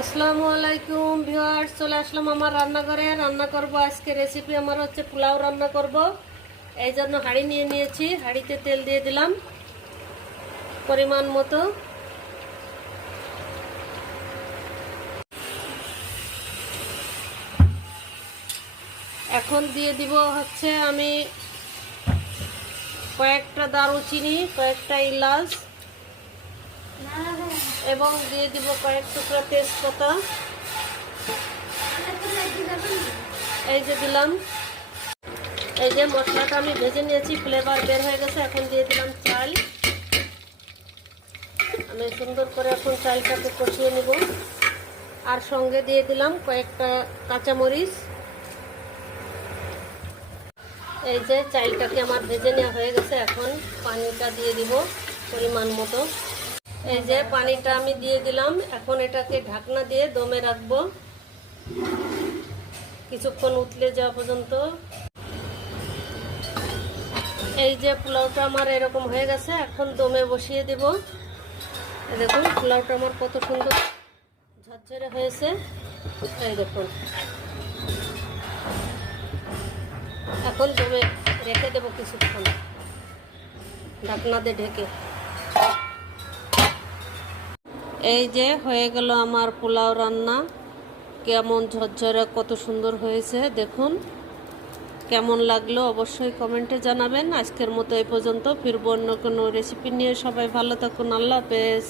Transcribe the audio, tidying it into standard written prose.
আসসালামু আলাইকুম ভিউয়ার্স, চলে আসলাম আমার রান্নাঘরে। রান্না করব আজকে রেসিপি আমার হচ্ছে পোলাও রান্না করব। এই জন্য হাঁড়ি নিয়ে নিয়েছি, হাঁড়িতে তেল দিয়ে দিলাম পরিমাণ মতো। এখন দিয়ে দিব হচ্ছে আমি কয়েকটা দারুচিনি, কয়েকটা এলাচ এবং দিয়ে দিব কয়েক টুকরা তেজপাতা। এই যে দিলাম, এই যে মশলাটা আমি ভেজে নিয়েছি, ফ্লেভার বের হয়ে গেছে। এখন দিয়ে দিলাম চাল। আমি সুন্দর করে এখন চালটাকে কষিয়ে নেব। আর সঙ্গে দিয়ে দিলাম কয়েকটা কাঁচামরিচ। এই যে চালটাকে আমার ভেজে নেওয়া হয়ে গেছে। এখন পানিটা দিয়ে দিব পরিমাণ মতো। এই যে পানিটা আমি দিয়ে দিলাম। এখন এটাকে ঢাকনা দিয়ে দমে রাখবো কিছুক্ষণ উতলে যাওয়া পর্যন্ত। এই যে পোলাওটা আমার এরকম হয়ে গেছে, এখন দমে বসিয়ে দেব। দেখুন পোলাওটা আমার কত সুন্দর ঝরঝরে হয়েছে। এই দেখুন, এখন দমে রেখে দেব কিছুক্ষণ ঢাকনা দিয়ে ঢেকে। এই যে হয়ে গেল আমার পোলাও রান্না। কেমন ঝরঝরে কত সুন্দর হয়েছে দেখুন। কেমন লাগলো অবশ্যই কমেন্টে জানাবেন। আজকের মতো এই পর্যন্ত, ফিরবো অন্য কোনো রেসিপি নিয়ে। সবাই ভালো থাকুন, আল্লাহ হাফেজ।